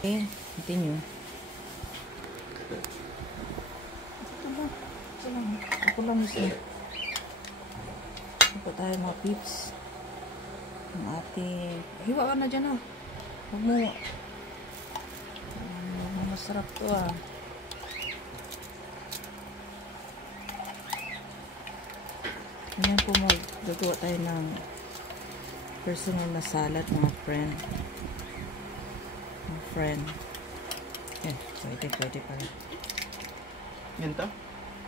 Okay, continue. Ako lang isa. Ito tayo mga pips. Ang ating... Hiwa ka na dyan ah. Huwag mo. Masarap to ah. Ganyan po magagawa tayo ng personal na salad mga friend. Mga friend. Eh, pwede pala. Ganito?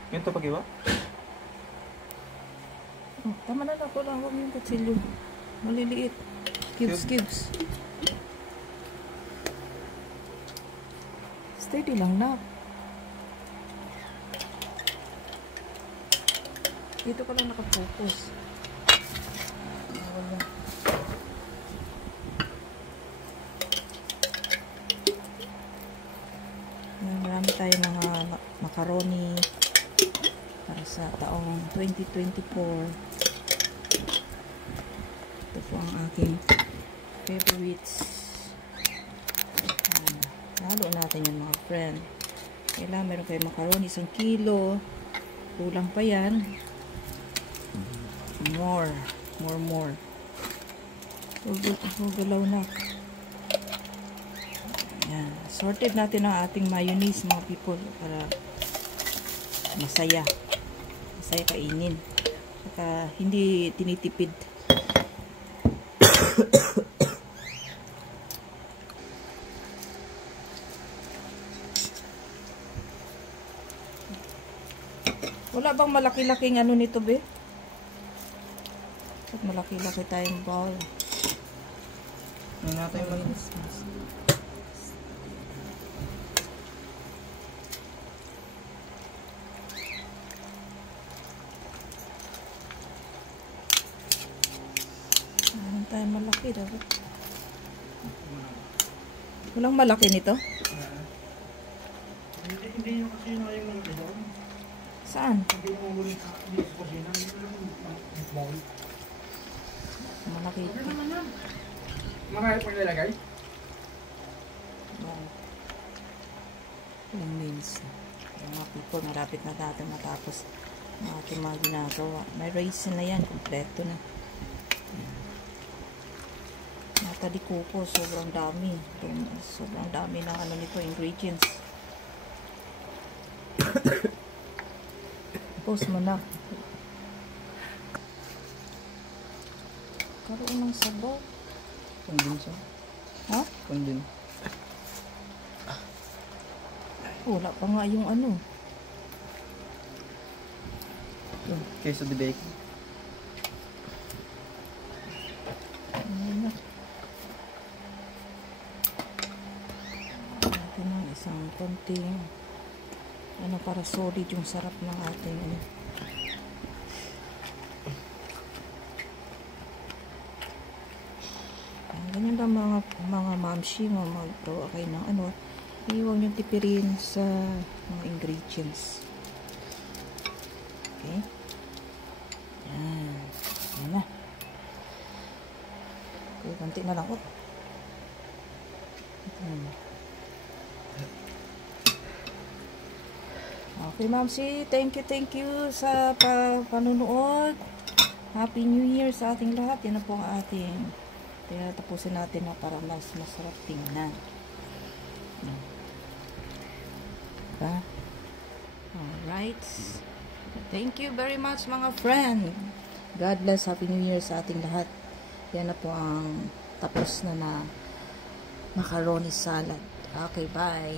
Ganito pag-iwa? Oh, tama na ako lang. Huwag yung kutsilyo. Maliliit. Cubes. Steady lang na. Dito ka lang nakafocus. Wala. Marami tayo mga macaroni para sa taong 2024. Ito po ang aking favorites. Halo natin yung mga friend. Kailangan meron kayo macaroni 1 kilo. Kulang pa yan. More. Gulaw na. Yan. Sorted natin ang ating mayonnaise mga people para masaya kainin. Saka hindi tinitipid. Wala bang malaki-laking ano nito be? Malaki-laki tayong bowl. Ano natin yung malinis? Meron tayong malaki dapat. Walang malaki nito? Hindi yung kasi yung malaki doon. Saan? Hindi yung ulit sa kusina. Hindi yung bowl. Malaki. Ano naman yan? Marami pang nilagay? Wow. Ilang minutes. Yung mga people, malapit na natin matapos ang ating mga ginagawa. May raisin na yan. Kompleto na. Nataliko po. Sobrang dami. Sobrang dami ng ano nito, ingredients. Post mo na. Karoon ng sabaw. Kundin siya. Ha? Kundin. Wala pa nga yung ano. Queso de bacon. Ayun na. Natin ng isang konting ano para solid yung sarap ng ating ano. Ganyan lang mga mamshi mo maggawa kayo ng ano. Huwag nyo tipirin sa mga ingredients. Okay? Yan. Yan na. Okay, konti na lang. Ito na. Okay, mamshi. Thank you sa panunood. Happy New Year sa ating lahat. Yan na po ang ating kaya tapusin natin na para mas masarap tingnan. Diba? Alright. Thank you very much mga friend. God bless. Happy New Year sa ating lahat. Yan na po ang tapos na macaroni salad. Okay, bye.